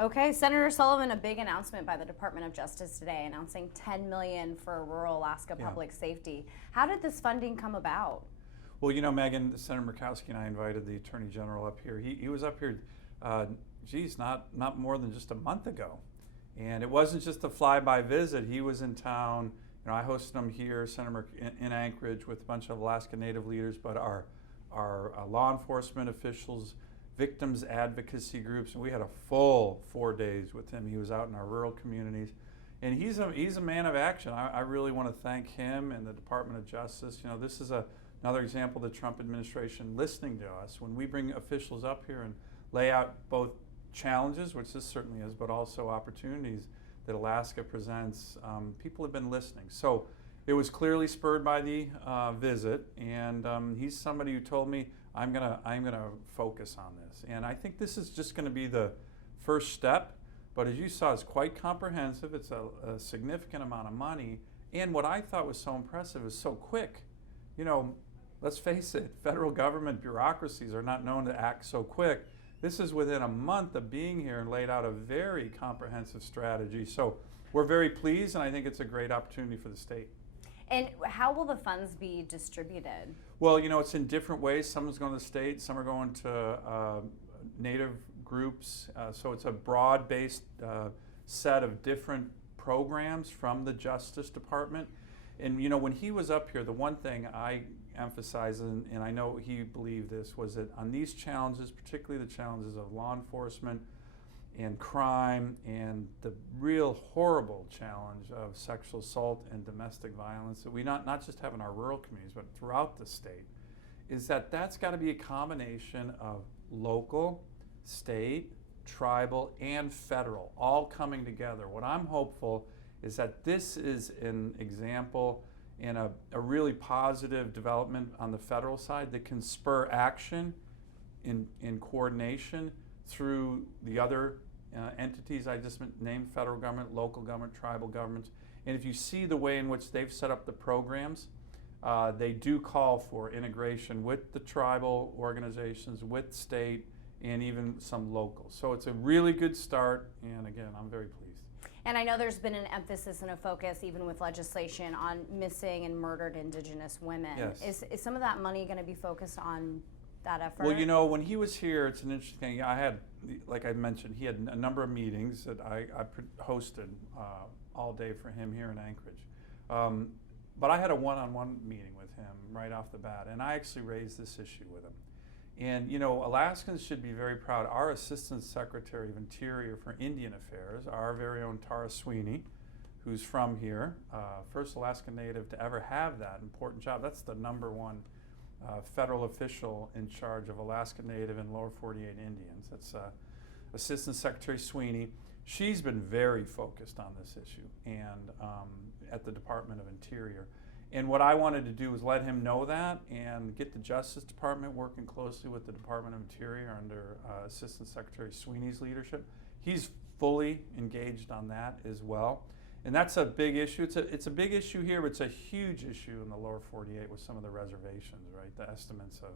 Okay, Senator Sullivan, a big announcement by the Department of Justice today, announcing $10 million for rural Alaska public safety. How did this funding come about? Well, you know, Megan, Senator Murkowski and I invited the Attorney General up here. He was up here, not more than just a month ago. And it wasn't just a fly-by visit. He was in town. You know, I hosted him here, Senator in Anchorage, with a bunch of Alaska Native leaders, but our law enforcement officials, victims advocacy groups, and we had a full 4 days with him. He was out in our rural communities, and he's a man of action. I really want to thank him and the Department of Justice. You know, this is another example of the Trump administration listening to us when we bring officials up here and lay out both challenges, which this certainly is, but also opportunities that Alaska presents. People have been listening. So it was clearly spurred by the visit, and he's somebody who told me, I'm gonna focus on this. And I think this is just gonna be the first step, but as you saw, it's quite comprehensive. It's a significant amount of money. And what I thought was so impressive is so quick. You know, let's face it, federal government bureaucracies are not known to act so quick. This is within a month of being here and laid out a very comprehensive strategy. So we're very pleased, and I think it's a great opportunity for the state. And how will the funds be distributed? Well, you know, it's in different ways. Some is going to the state, some are going to Native groups. So it's a broad-based set of different programs from the Justice Department. And, you know, when he was up here, the one thing I emphasize, and I know he believed this, was that on these challenges, particularly the challenges of law enforcement and crime and the real horrible challenge of sexual assault and domestic violence that we not just have in our rural communities, but throughout the state, is that's got to be a combination of local, state, tribal, and federal, all coming together. What I'm hopeful is that this is an example and a really positive development on the federal side that can spur action in coordination through the other entities I just named: federal government, local government, tribal governments. And if you see the way in which they've set up the programs, they do call for integration with the tribal organizations, with state, and even some local. So it's a really good start, and again, I'm very pleased. And I know there's been an emphasis and a focus, even with legislation, on missing and murdered Indigenous women. Yes. Is some of that money going to be focused on that effort? Well, you know, when he was here, it's an interesting thing. I had, like I mentioned, he had a number of meetings that I hosted all day for him here in Anchorage. But I had a one-on-one meeting with him right off the bat, and I actually raised this issue with him. And, you know, Alaskans should be very proud. Our Assistant Secretary of Interior for Indian Affairs, our very own Tara Sweeney, who's from here, first Alaska Native to ever have that important job. That's the #1 federal official in charge of Alaska Native and Lower 48 Indians. That's Assistant Secretary Sweeney. She's been very focused on this issue and at the Department of Interior. And what I wanted to do was let him know that and get the Justice Department working closely with the Department of Interior under Assistant Secretary Sweeney's leadership. He's fully engaged on that as well. And that's a big issue. It's a big issue here, but it's a huge issue in the lower 48 with some of the reservations, right? The estimates of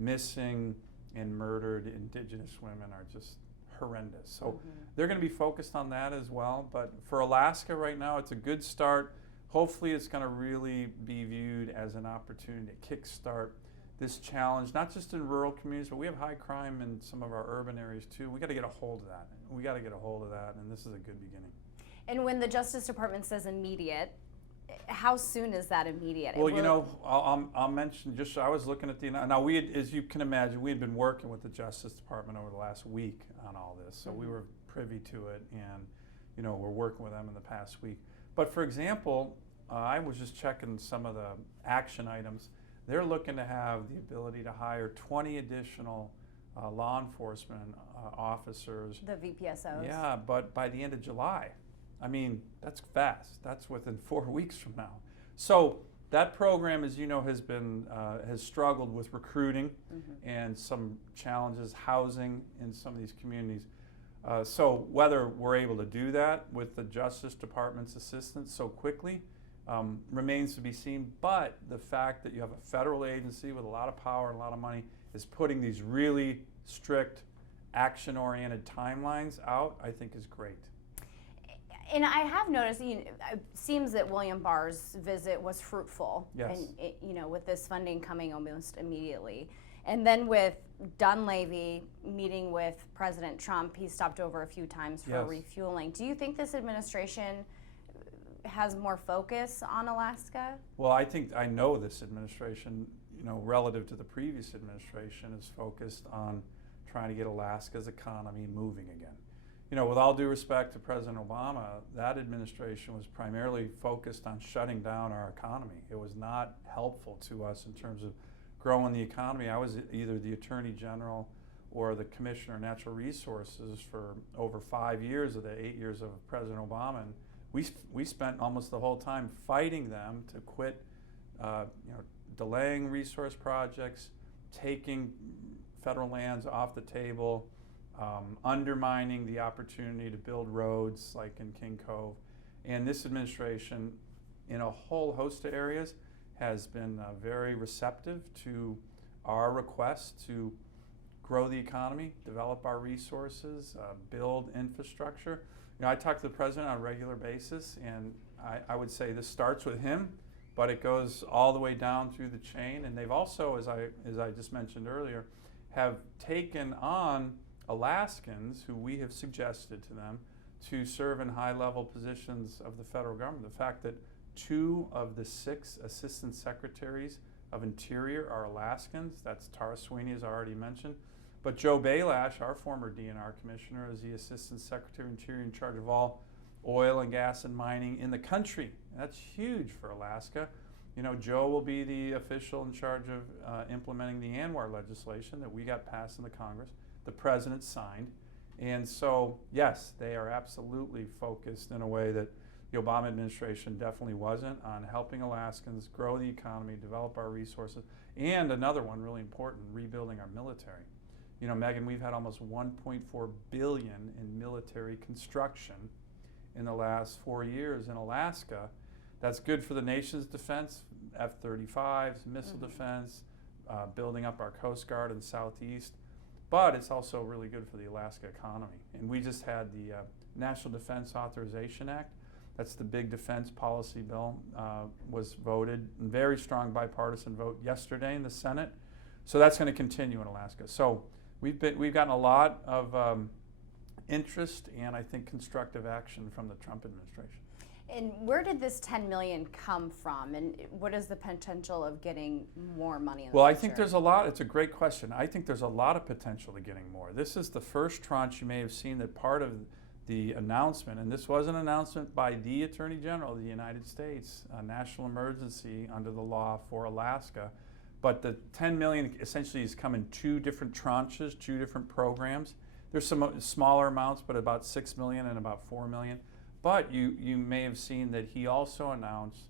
missing and murdered Indigenous women are just horrendous. So they're going to be focused on that as well. But for Alaska right now, it's a good start. Hopefully it's going to really be viewed as an opportunity to kickstart this challenge, not just in rural communities, but we have high crime in some of our urban areas too. We got to get a hold of that. We got to get a hold of that, and this is a good beginning. And when the Justice Department says immediate, how soon is that immediate? Well, you know, I'll mention, just I was looking at now we had, as you can imagine, we had been working with the Justice Department over the last week on all this, so we were privy to it, and you know, we're working with them in the past week. But for example, I was just checking some of the action items. They're looking to have the ability to hire 20 additional law enforcement officers. The VPSOs. Yeah, but by the end of July. I mean, that's fast. That's within 4 weeks from now. So that program, as you know, has struggled with recruiting and some challenges, housing in some of these communities. So whether we're able to do that with the Justice Department's assistance so quickly remains to be seen. But the fact that you have a federal agency with a lot of power and a lot of money is putting these really strict action-oriented timelines out, I think is great. And I have noticed, it seems that William Barr's visit was fruitful. Yes. And, with this funding coming almost immediately. And then with Dunleavy meeting with President Trump, he stopped over a few times for Yes. refueling. Do you think this administration has more focus on Alaska? Well, I know this administration, relative to the previous administration, is focused on trying to get Alaska's economy moving again. With all due respect to President Obama, that administration was primarily focused on shutting down our economy. It was not helpful to us in terms of growing the economy. I was either the Attorney General or the Commissioner of Natural Resources for over 5 years of the 8 years of President Obama, and we spent almost the whole time fighting them to quit, delaying resource projects, taking federal lands off the table, undermining the opportunity to build roads like in King Cove. And this administration, in a whole host of areas, has been very receptive to our requests to grow the economy, develop our resources, build infrastructure. I talk to the president on a regular basis, and I would say this starts with him, but it goes all the way down through the chain. And they've also, as I just mentioned earlier, have taken on Alaskans who we have suggested to them to serve in high-level positions of the federal government. The fact that 2 of the 6 assistant secretaries of Interior are Alaskans, that's Tara Sweeney, as I already mentioned. But Joe Bailash, our former DNR commissioner, is the assistant secretary of Interior in charge of all oil and gas and mining in the country. That's huge for Alaska. Joe will be the official in charge of implementing the ANWR legislation that we got passed in the Congress. The president signed. And so, yes, they are absolutely focused in a way that the Obama administration definitely wasn't, on helping Alaskans grow the economy, develop our resources, and another one really important, rebuilding our military. Megan, we've had almost $1.4 billion in military construction in the last 4 years in Alaska. That's good for the nation's defense, F-35s, missile defense, building up our Coast Guard in the Southeast. But it's also really good for the Alaska economy. And we just had the National Defense Authorization Act. That's the big defense policy bill, was voted, very strong bipartisan vote yesterday in the Senate. So that's going to continue in Alaska. So we've gotten a lot of interest and I think constructive action from the Trump administration. And where did this $10 million come from, and what is the potential of getting more money in the future? I think there's a lot. It's a great question. I think there's a lot of potential to getting more. This is the first tranche. You may have seen that part of the announcement, and this was an announcement by the Attorney General of the United States, a national emergency under the law for Alaska. But the $10 million essentially has come in 2 different tranches, 2 different programs. There's some smaller amounts, but about $6 million and about $4 million. But you may have seen that he also announced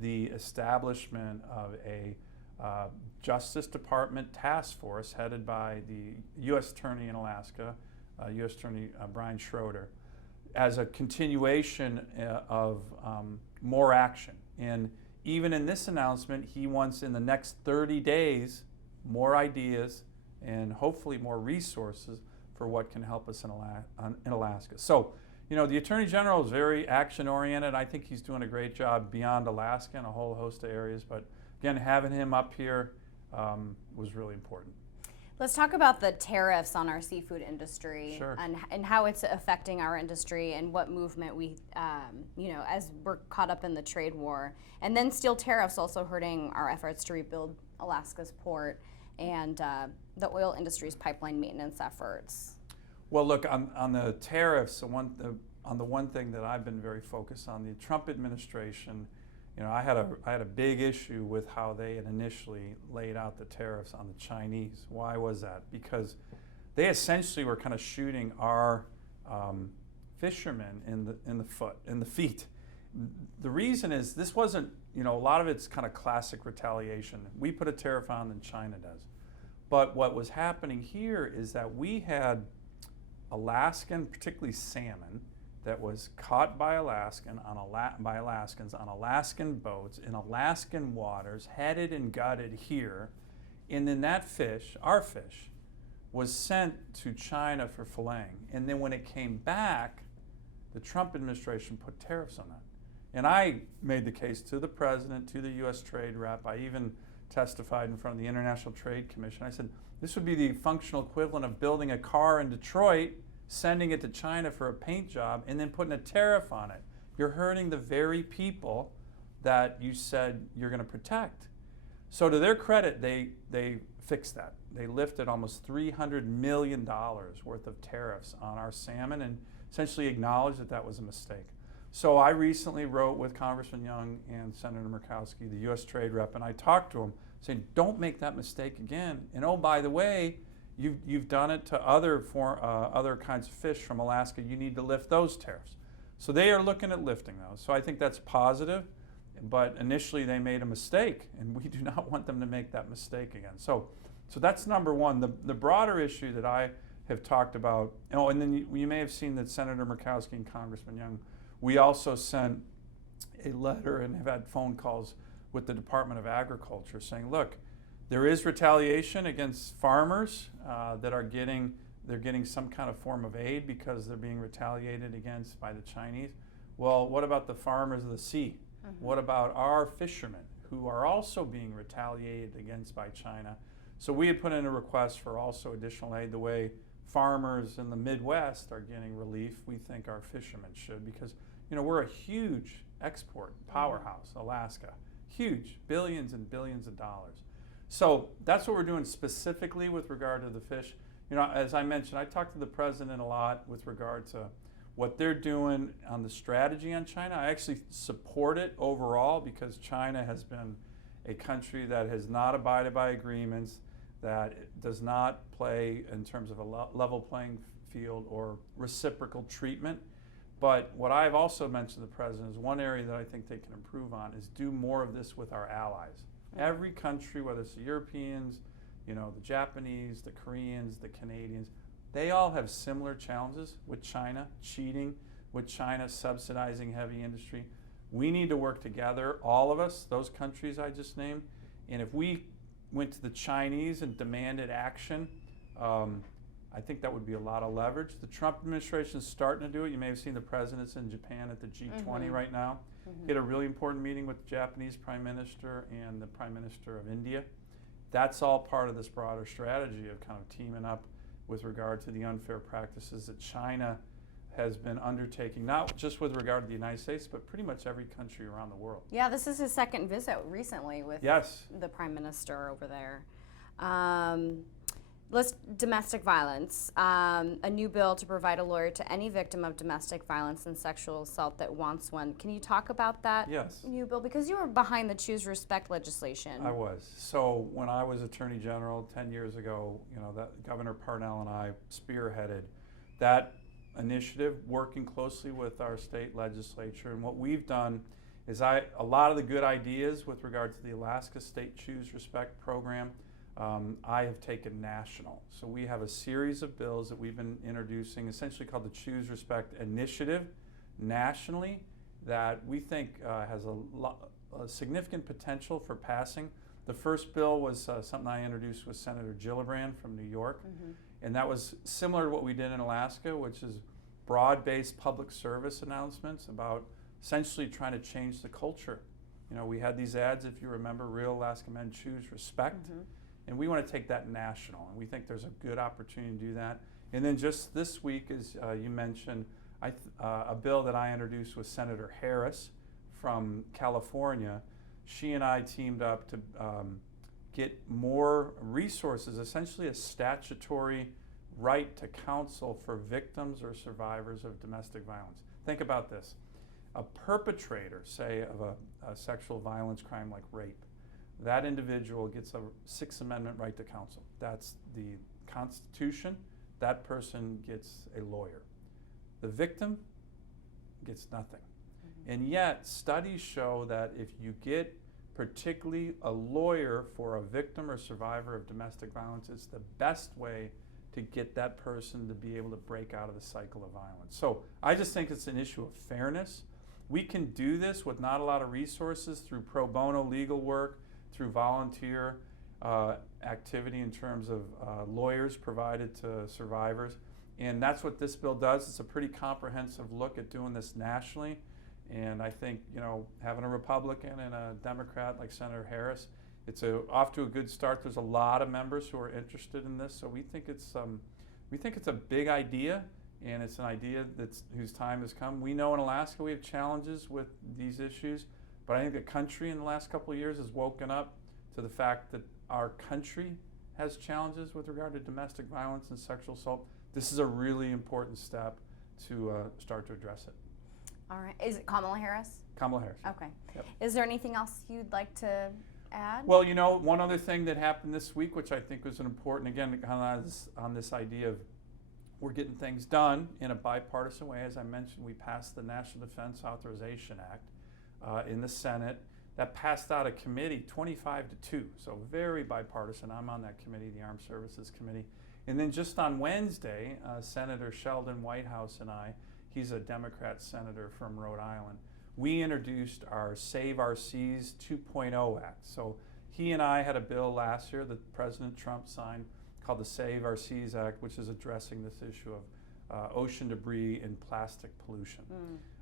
the establishment of a Justice Department task force headed by the U.S. Attorney in Alaska, U.S. Attorney Brian Schroeder, as a continuation of more action. And even in this announcement, he wants in the next 30 days more ideas and hopefully more resources for what can help us in Alaska. So, the Attorney General is very action-oriented. I think he's doing a great job beyond Alaska in a whole host of areas. But again, having him up here was really important. Let's talk about the tariffs on our seafood industry. Sure. and how it's affecting our industry and what movement we, as we're caught up in the trade war. And then steel tariffs also hurting our efforts to rebuild Alaska's port and the oil industry's pipeline maintenance efforts. Well, look, on the tariffs, on the one thing that I've been very focused on, the Trump administration, I had a big issue with how they had initially laid out the tariffs on the Chinese. Why was that? Because they essentially were kind of shooting our fishermen in the feet. The reason is this wasn't, a lot of it's kind of classic retaliation. We put a tariff on than China does. But what was happening here is that we had Alaskan, particularly salmon, that was caught by Alaskans on Alaskan boats in Alaskan waters, headed and gutted here, and then that fish, our fish, was sent to China for filleting. And then when it came back, the Trump administration put tariffs on that. And I made the case to the president, to the U.S. trade rep. I even testified in front of the International Trade Commission. I said, this would be the functional equivalent of building a car in Detroit, sending it to China for a paint job, and then putting a tariff on it. You're hurting the very people that you said you're going to protect. So to their credit, they fixed that. They lifted almost $300 million worth of tariffs on our salmon and essentially acknowledged that that was a mistake. So I recently wrote with Congressman Young and Senator Murkowski, the U.S. trade rep, and I talked to them saying, don't make that mistake again. And oh, by the way, you've done it to other kinds of fish from Alaska. You need to lift those tariffs. So they are looking at lifting those. So I think that's positive, but initially they made a mistake, and we do not want them to make that mistake again. So that's number one. The broader issue that I have talked about, and then you may have seen that Senator Murkowski and Congressman Young, we also sent a letter and have had phone calls with the Department of Agriculture saying, look, there is retaliation against farmers that are getting some kind of form of aid because they're being retaliated against by the Chinese. Well, what about the farmers of the sea? Mm-hmm. What about our fishermen who are also being retaliated against by China? So we had put in a request for also additional aid. The way farmers in the Midwest are getting relief, we think our fishermen should, because we're a huge export powerhouse, Alaska. Huge, billions and billions of dollars. So that's what we're doing specifically with regard to the fish. As I mentioned, I talked to the president a lot with regard to what they're doing on the strategy on China. I actually support it overall because China has been a country that has not abided by agreements, that does not play in terms of a level playing field or reciprocal treatment. But what I've also mentioned to the president is one area that I think they can improve on is do more of this with our allies. Every country, whether it's the Europeans, the Japanese, the Koreans, the Canadians, they all have similar challenges with China cheating, with China subsidizing heavy industry. We need to work together, all of us, those countries I just named, and if we went to the Chinese and demanded action, I think that would be a lot of leverage. The Trump administration is starting to do it. You may have seen the president's in Japan at the G20 right now. He had a really important meeting with the Japanese Prime Minister and the Prime Minister of India. That's all part of this broader strategy of kind of teaming up with regard to the unfair practices that China has been undertaking, not just with regard to the United States, but pretty much every country around the world. Yeah, this is his second visit recently with the Prime Minister over there. Domestic violence. A new bill to provide a lawyer to any victim of domestic violence and sexual assault that wants one. Can you talk about that new bill? Because you were behind the Choose Respect legislation. I was. So when I was Attorney General 10 years ago, that Governor Parnell and I spearheaded that initiative, working closely with our state legislature. And what we've done is a lot of the good ideas with regard to the Alaska State Choose Respect program, I have taken national. So we have a series of bills that we've been introducing, essentially called the Choose Respect Initiative nationally, that we think has a significant potential for passing. The first bill was something I introduced with Senator Gillibrand from New York, and that was similar to what we did in Alaska, which is broad-based public service announcements about essentially trying to change the culture. We had these ads, if you remember, Real Alaska Men Choose Respect. And we want to take that national, and we think there's a good opportunity to do that. And then just this week, as you mentioned, a bill that I introduced with Senator Harris from California. She and I teamed up to get more resources, essentially a statutory right to counsel for victims or survivors of domestic violence. Think about this. A perpetrator, say, of a sexual violence crime like rape, that individual gets a Sixth Amendment right to counsel. That's the Constitution. That person gets a lawyer. The victim gets nothing. And yet, studies show that if you get particularly a lawyer for a victim or survivor of domestic violence, it's the best way to get that person to be able to break out of the cycle of violence. So I just think it's an issue of fairness. We can do this with not a lot of resources through pro bono legal work, through volunteer. activity in terms of lawyers provided to survivors. And that's what this bill does. It's a pretty comprehensive look at doing this nationally. And I think, having a Republican and a Democrat like Senator Harris, it's off to a good start. There's a lot of members who are interested in this, so we think it's a big idea, and it's an idea whose time has come. We know in Alaska we have challenges with these issues, but I think the country in the last couple of years has woken up to the fact that our country has challenges with regard to domestic violence and sexual assault. This is a really important step to start to address it. All right. Is it Kamala Harris? Kamala Harris. Okay. Yep. Is there anything else you'd like to add? Well, one other thing that happened this week, which I think was an important, again, kind of on this idea of we're getting things done in a bipartisan way. As I mentioned, we passed the National Defense Authorization Act in the Senate. That passed out of committee 25-2, so very bipartisan. I'm on that committee, the Armed Services Committee. And then just on Wednesday, Senator Sheldon Whitehouse and I, he's a Democrat senator from Rhode Island, we introduced our Save Our Seas 2.0 Act. So he and I had a bill last year that President Trump signed called the Save Our Seas Act, which is addressing this issue of ocean debris and plastic pollution.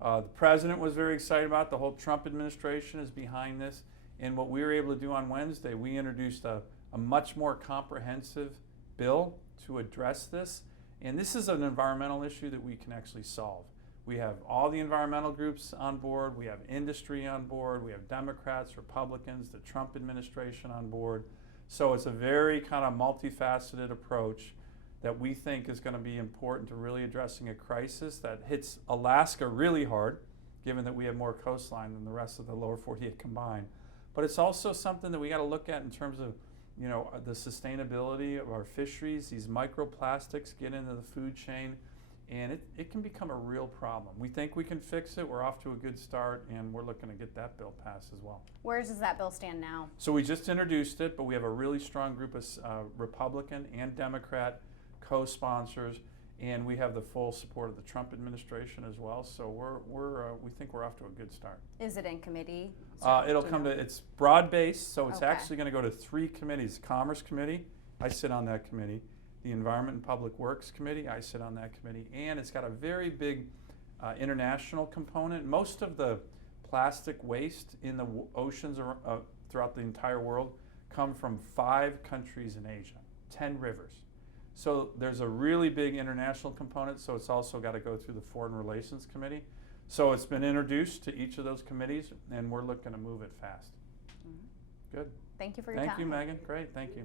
The president was very excited about it. The whole Trump administration is behind this. And what we were able to do on Wednesday, we introduced a much more comprehensive bill to address this. And this is an environmental issue that we can actually solve. We have all the environmental groups on board, we have industry on board, we have Democrats, Republicans, the Trump administration on board. So it's a very kind of multifaceted approach that we think is going to be important to really addressing a crisis that hits Alaska really hard, given that we have more coastline than the rest of the lower 48 combined. But it's also something that we got to look at in terms of the sustainability of our fisheries. These microplastics get into the food chain, and it can become a real problem. We think we can fix it. We're off to a good start, and we're looking to get that bill passed as well. Where does that bill stand now? So we just introduced it, but we have a really strong group of Republican and Democrat co-sponsors, and we have the full support of the Trump administration as well. So we think we're off to a good start. Is it in committee? It's broad-based, so it's Okay. actually going to go to 3 committees. Commerce Committee, I sit on that committee. The Environment and Public Works Committee, I sit on that committee. And it's got a very big international component. Most of the plastic waste in the oceans throughout the entire world come from 5 countries in Asia, 10 rivers. So there's a really big international component, so it's also got to go through the Foreign Relations Committee. So it's been introduced to each of those committees, and we're looking to move it fast. Mm-hmm. Good. Thank you for your time. Thank you, Megan. Great, thank you.